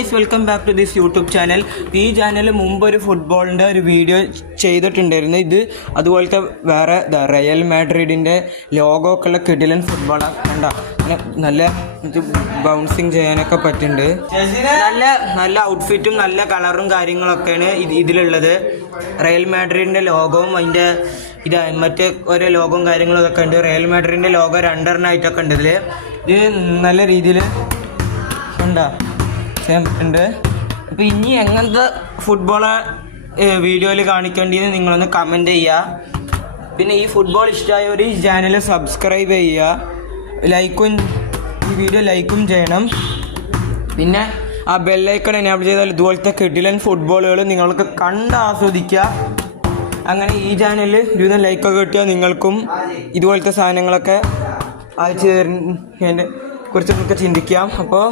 Guys, welcome back to this YouTube channel. ഈ ചാനലിൽ മുമ്പ് ഒരു ഫുട്ബോളിൻ്റെ ഒരു വീഡിയോ ചെയ്തിട്ടുണ്ടായിരുന്നു. ഇത് അതുപോലത്തെ വേറെ റയൽ മാഡ്രിഡിൻ്റെ ലോഗോ ഒക്കെ ഉള്ള കിടിലൻ ഫുട്ബോളാണ്. കണ്ട നല്ല ബൗൺസിങ് ചെയ്യാനൊക്കെ പറ്റുന്നുണ്ട്. നല്ല ഔട്ട്ഫിറ്റും നല്ല കളറും കാര്യങ്ങളൊക്കെയാണ് ഇതിലുള്ളത്. റയൽ മാഡ്രിഡിൻ്റെ ലോഗോവും അതിൻ്റെ മറ്റേ ഓരോ ലോഗോവും കാര്യങ്ങളും ഒക്കെ ഉണ്ട്. റയൽ മാഡ്രിഡിൻ്റെ ലോഗോ രണ്ടെണ്ണമായിട്ടൊക്കെ ഉണ്ട്. ഇത് നല്ല രീതിയിൽ ഉണ്ട്. അപ്പോൾ ഇനി എങ്ങനത്തെ ഫുട്ബോള് വീഡിയോയിൽ കാണിക്കേണ്ടതെന്ന് നിങ്ങളൊന്ന് കമൻറ്റ് ചെയ്യുക. പിന്നെ ഈ ഫുട്ബോൾ ഇഷ്ടമായവർ ഈ ചാനൽ സബ്സ്ക്രൈബ് ചെയ്യുക, ഈ വീഡിയോ ലൈക്കും ചെയ്യണം. പിന്നെ ആ ബെല്ലൈക്കൺ എനേബിൾ ചെയ്താൽ ഇതുപോലത്തെ കിടിലൻ ഫുട്ബോളുകൾ നിങ്ങൾക്ക് കണ്ട് ആസ്വദിക്കുക. അങ്ങനെ ഈ ചാനലിൽ 20 ലൈക്കൊക്കെ കിട്ടിയാൽ നിങ്ങൾക്കും ഇതുപോലത്തെ സാധനങ്ങളൊക്കെ അയച്ചു തരുന്നതിനെ കുറിച്ച് നമുക്ക് ചിന്തിക്കാം. അപ്പോൾ